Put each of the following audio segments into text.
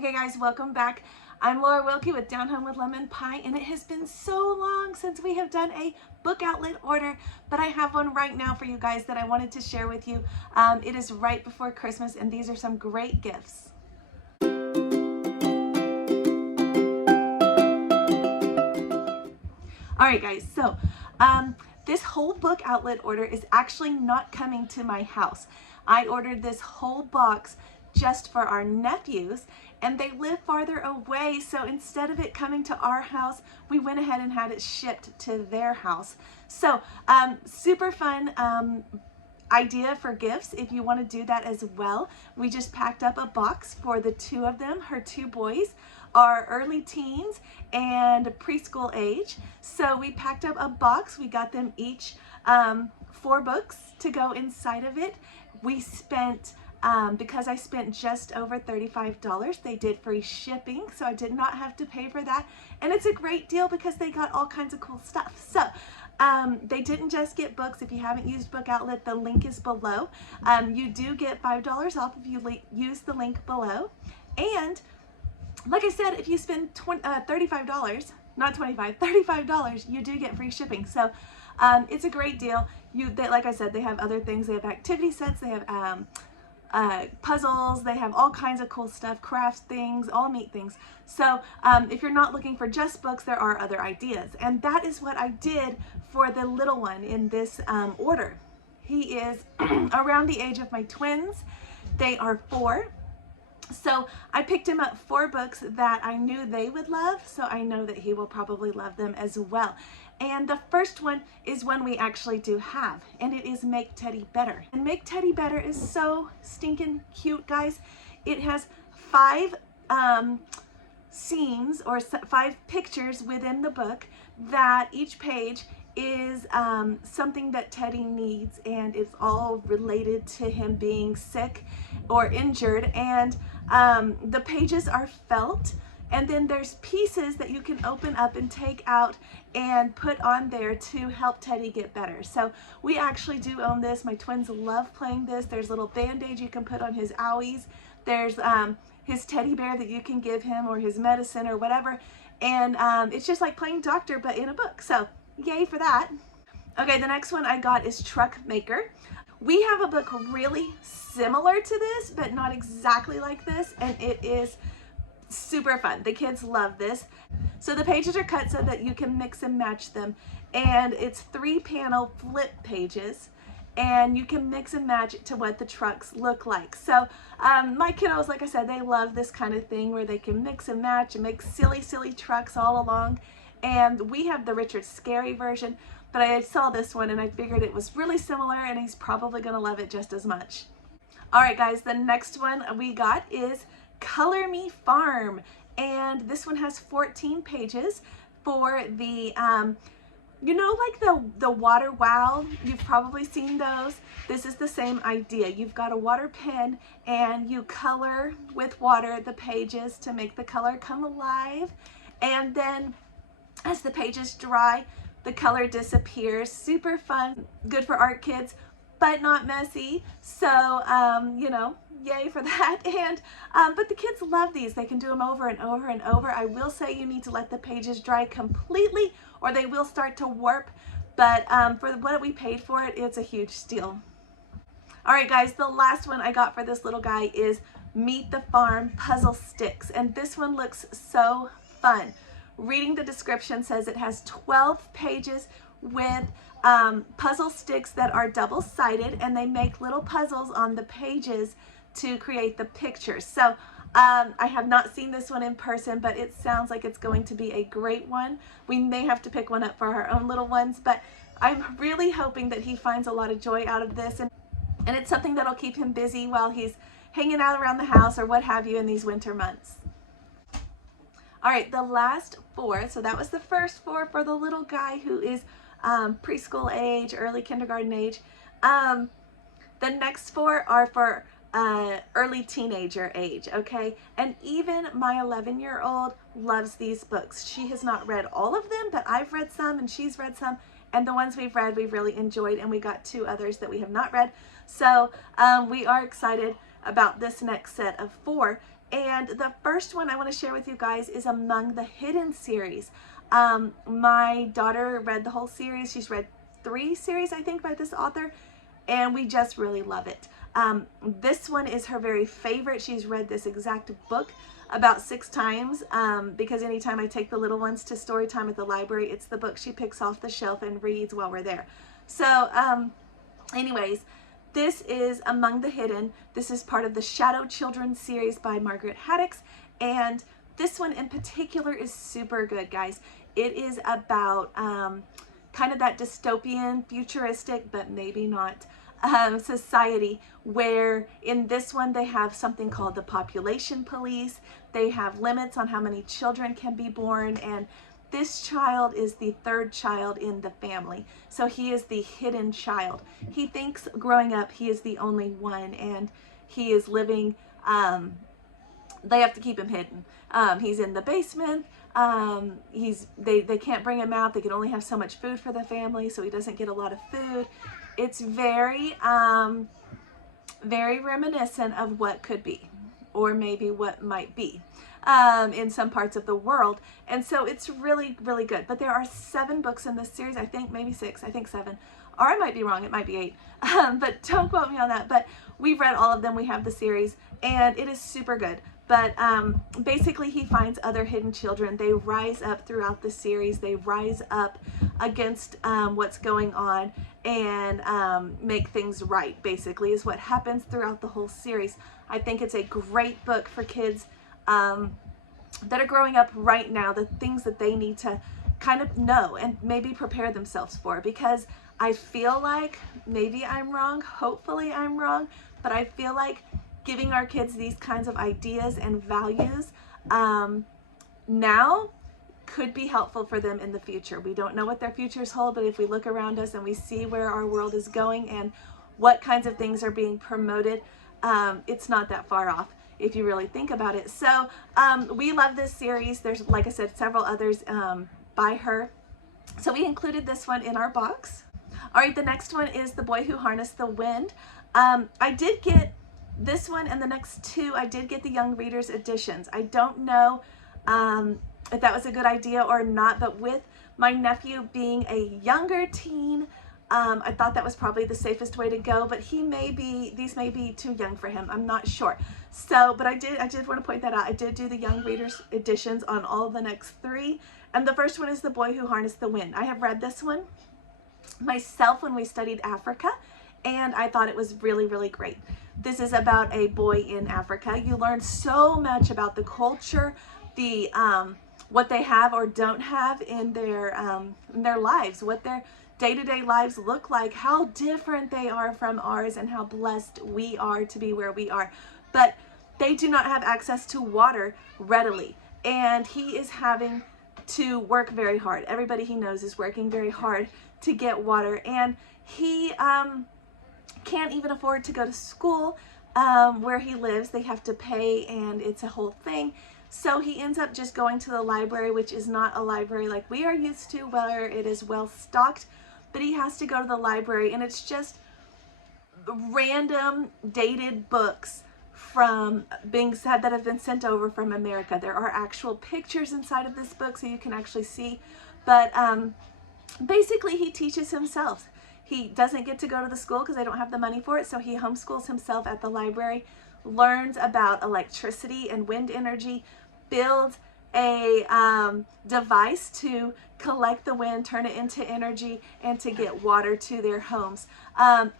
Okay guys, welcome back. I'm Laura Wilkie with Down Home with Lemon Pie, and it has been so long since we have done a book outlet order, but I have one right now for you guys that I wanted to share with you. It is right before Christmas, and these are some great gifts. Alright guys, so this whole book outlet order is actually not coming to my house. I ordered this whole box just for our nephews, and they live farther away, so instead of it coming to our house, we went ahead and had it shipped to their house. So super fun idea for gifts if you want to do that as well. We just packed up a box for the two of them. Her two boys are early teens and preschool age, so we packed up a box. We got them each 4 books to go inside of it. We spent because I spent just over $35, they did free shipping, so I did not have to pay for that. And it's a great deal because they got all kinds of cool stuff. So they didn't just get books. If you haven't used Book Outlet, the link is below. You do get $5 off if you use the link below. And like I said, if you spend $35, not $25, $35, you do get free shipping. So it's a great deal. Like I said, they have other things. They have activity sets. They have puzzles, they have all kinds of cool stuff, crafts things, all neat things. So if you're not looking for just books, there are other ideas. And that is what I did for the little one in this order. He is around the age of my twins. They are 4. So I picked him up 4 books that I knew they would love, so I know that he will probably love them as well. And the first one is one we actually do have, and it is Make Teddy Better. And Make Teddy Better is so stinking cute, guys. It has 5 scenes or 5 pictures within the book that each page is something that Teddy needs, and it's all related to him being sick or injured. And the pages are felt, and then there's pieces that you can open up and take out and put on there to help Teddy get better. So we actually do own this. My twins love playing this. There's little band-aids you can put on his owies. There's his teddy bear that you can give him, or his medicine or whatever. And it's just like playing doctor, but in a book. So yay for that. Okay, the next one I got is Truck Maker. We have a book really similar to this, but not exactly like this, and it is super fun. The kids love this. So the pages are cut so that you can mix and match them, and it's 3-panel flip pages, and you can mix and match it to what the trucks look like. So my kiddos, like I said, they love this kind of thing where they can mix and match and make silly trucks all along. And we have the Richard Scarry version, but I saw this one and I figured it was really similar, and he's probably gonna love it just as much. All right guys, the next one we got is Color Me Farm, and this one has 14 pages for the you know, like the water wow, you've probably seen those. This is the same idea. You've got a water pen and you color with water the pages to make the color come alive, and then as the pages dry, the color disappears. Super fun, good for art kids, but not messy. So you know, yay for that. And but the kids love these. They can do them over and over and over. I will say you need to let the pages dry completely or they will start to warp, but for what we paid for it, it's a huge steal. All right guys, the last one I got for this little guy is Meet the Farm Puzzle Sticks, and this one looks so fun. Reading the description says it has 12 pages with puzzle sticks that are double-sided, and they make little puzzles on the pages to create the pictures. So I have not seen this one in person, but it sounds like it's going to be a great one. We may have to pick one up for our own little ones, but I'm really hoping that he finds a lot of joy out of this, and it's something that'll keep him busy while he's hanging out around the house or what have you in these winter months. All right, the last 4, so that was the first 4 for the little guy who is preschool age, early kindergarten age. The next 4 are for early teenager age, okay? And even my 11-year-old loves these books. She has not read all of them, but I've read some and she's read some, and the ones we've read we've really enjoyed, and we got 2 others that we have not read. So we are excited about this next set of 4. And the first one I want to share with you guys is Among the Hidden series. My daughter read the whole series. She's read 3 series, I think, by this author, and we just really love it. This one is her very favorite. She's read this exact book about 6 times because anytime I take the little ones to story time at the library, it's the book she picks off the shelf and reads while we're there. So anyways, this is Among the Hidden. This is part of the Shadow Children series by Margaret Haddix, and this one in particular is super good, guys. It is about kind of that dystopian, futuristic, but maybe not, society where in this one they have something called the population police. They have limits on how many children can be born, and this child is the 3rd child in the family. So he is the hidden child. He thinks growing up he is the only one, and he is living, they have to keep him hidden. He's in the basement. They can't bring him out. They can only have so much food for the family, so he doesn't get a lot of food. It's very, very reminiscent of what could be, or maybe what might be in some parts of the world. And so it's really, really good. But there are 7 books in this series. I think maybe 6. I think 7. Or I might be wrong. It might be 8. But don't quote me on that. But we've read all of them. We have the series, and it is super good. But basically he finds other hidden children. They rise up throughout the series. They rise up against what's going on and make things right, basically, is what happens throughout the whole series. I think it's a great book for kids that are growing up right now, the things that they need to kind of know and maybe prepare themselves for, because I feel like, maybe I'm wrong, hopefully I'm wrong, but I feel like giving our kids these kinds of ideas and values now could be helpful for them in the future. We don't know what their futures hold, but if we look around us and we see where our world is going and what kinds of things are being promoted, it's not that far off if you really think about it. So we love this series. There's, like I said, several others by her. So we included this one in our box. All right, the next one is The Boy Who Harnessed the Wind. I did get this one and the next 2. I did get the Young Readers editions. I don't know if that was a good idea or not, but with my nephew being a younger teen, I thought that was probably the safest way to go, but these may be too young for him. I'm not sure. So, but I did want to point that out. I did do the Young Readers editions on all the next 3. And the first one is The Boy Who Harnessed the Wind. I have read this one myself when we studied Africa, and I thought it was really, really great. This is about a boy in Africa. You learn so much about the culture, the what they have or don't have in their lives, what their day-to-day lives look like, how different they are from ours, and how blessed we are to be where we are. But they do not have access to water readily, and he is having to work very hard. Everybody he knows is working very hard to get water, and he can't even afford to go to school where he lives. They have to pay, and it's a whole thing. So he ends up just going to the library, which is not a library like we are used to, where it is well stocked, but he has to go to the library, and it's just random dated books from being said that have been sent over from America. There are actual pictures inside of this book so you can actually see, but basically he teaches himself. He doesn't get to go to the school because they don't have the money for it, so he homeschools himself at the library, learns about electricity and wind energy, builds a device to collect the wind, turn it into energy, and to get water to their homes.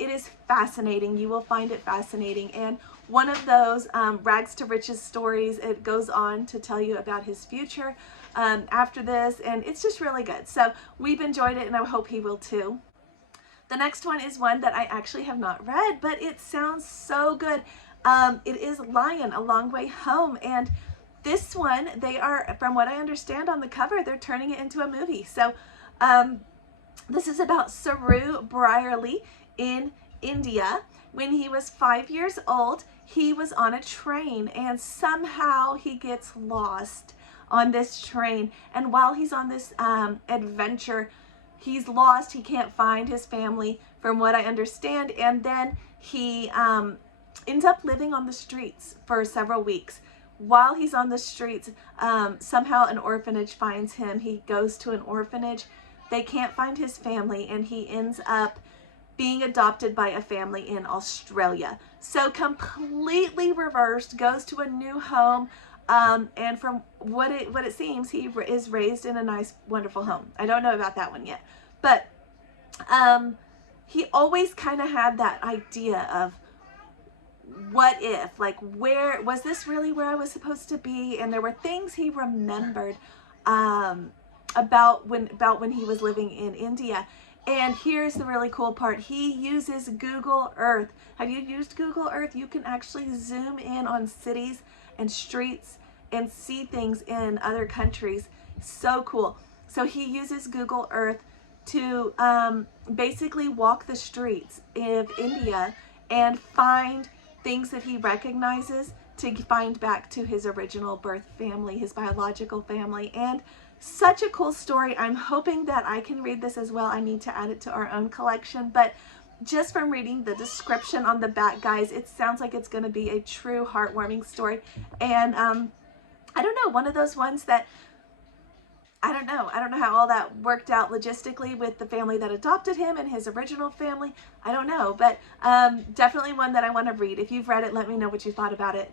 It is fascinating. You will find it fascinating. And one of those rags to riches stories, it goes on to tell you about his future after this, and it's just really good. So we've enjoyed it, and I hope he will too. The next one is one that I actually have not read, but it sounds so good. It is Lion, A Long Way Home, and this one, they are, from what I understand on the cover, they're turning it into a movie. So this is about Saru Brierley in India. When he was 5 years old, he was on a train, and somehow he gets lost on this train. And while he's on this adventure, he's lost. He can't find his family, from what I understand. And then he ends up living on the streets for several weeks while he's on the streets, somehow an orphanage finds him. He goes to an orphanage. They can't find his family, and he ends up being adopted by a family in Australia. So completely reversed, goes to a new home, and from what it seems, he is raised in a nice, wonderful home. I don't know about that one yet, but he always kind of had that idea of, what if, like, where was this really where I was supposed to be? And there were things he remembered about when he was living in India. And here's the really cool part. He uses Google Earth. Have you used Google Earth? You can actually zoom in on cities and streets and see things in other countries. So cool. So he uses Google Earth to basically walk the streets of India and find things that he recognizes, to find back to his original birth family, his biological family. And such a cool story. I'm hoping that I can read this as well. I need to add it to our own collection, but just from reading the description on the back, guys, it sounds like it's going to be a true heartwarming story. And I don't know, one of those ones that I don't know how all that worked out logistically with the family that adopted him and his original family. I don't know, but definitely one that I want to read. If you've read it, let me know what you thought about it.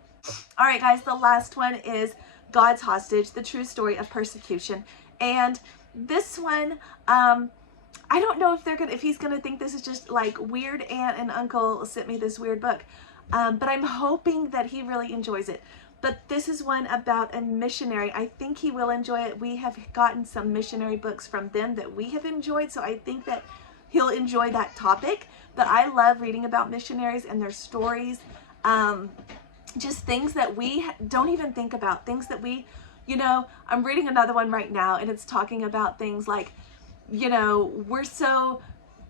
All right, guys, the last one is God's Hostage, the true story of persecution. And this one, I don't know if he's gonna think this is just like weird aunt and uncle sent me this weird book, but I'm hoping that he really enjoys it. But this is one about a missionary. I think he will enjoy it. We have gotten some missionary books from them that we have enjoyed, so I think that he'll enjoy that topic. But I love reading about missionaries and their stories. Just things that we don't even think about. Things that we, I'm reading another one right now, and it's talking about things like, we're so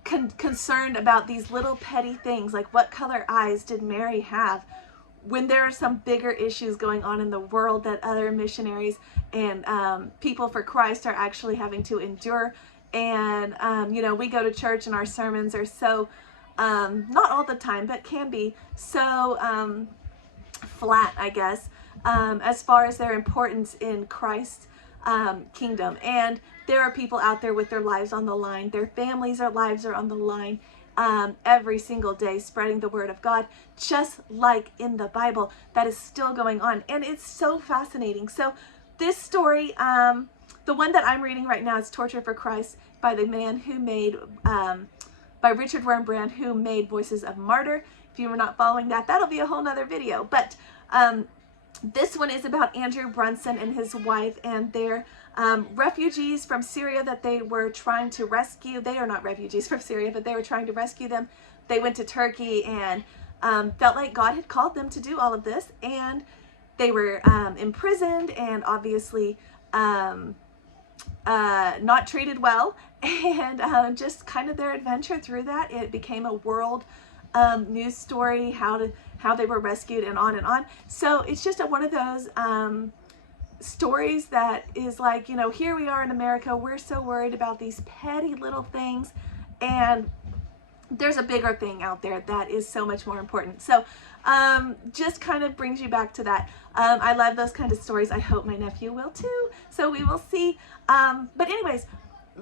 concerned about these little petty things, like what color eyes did Mary have, when there are some bigger issues going on in the world that other missionaries and people for Christ are actually having to endure. And, we go to church and our sermons are so, not all the time, but can be so flat, I guess, as far as their importance in Christ's kingdom. And there are people out there with their lives on the line. Their families' lives are on the line. Every single day, spreading the word of God, just like in the Bible, that is still going on. And it's so fascinating. So this story, the one that I'm reading right now is Torture for Christ by the man who made, by Richard Wurmbrand, who made Voices of Martyr. If you were not following that, that'll be a whole nother video. But this one is about Andrew Brunson and his wife and their refugees from Syria that they were trying to rescue. They are not refugees from Syria, but they were trying to rescue them. They went to Turkey and felt like God had called them to do all of this. And they were imprisoned and obviously not treated well. And just kind of their adventure through that. It became a world news story, how they were rescued and on and on. So it's just one of those stories that is like, here we are in America, we're so worried about these petty little things, and there's a bigger thing out there that is so much more important. So just kind of brings you back to that. I love those kind of stories. I hope my nephew will too, so we will see. But anyways,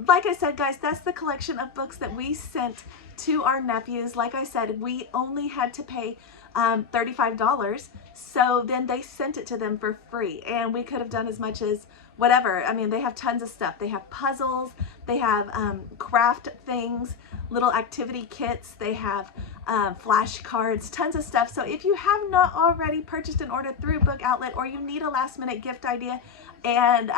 like I said, guys, that's the collection of books that we sent to our nephews. Like I said, we only had to pay $35, so then they sent it to them for free, and we could have done as much as whatever. I mean, they have tons of stuff. They have puzzles, they have craft things, little activity kits, they have flashcards, tons of stuff. So if you have not already purchased an order through Book Outlet, or you need a last minute gift idea and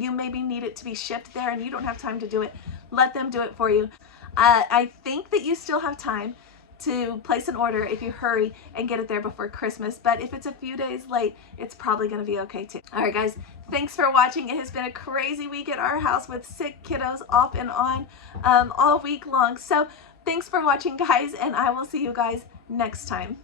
you maybe need it to be shipped there and you don't have time to do it, let them do it for you. I think that you still have time to place an order if you hurry and get it there before Christmas, but if it's a few days late, it's probably going to be okay too. All right, guys, thanks for watching. It has been a crazy week at our house with sick kiddos off and on all week long. So thanks for watching, guys, and I will see you guys next time.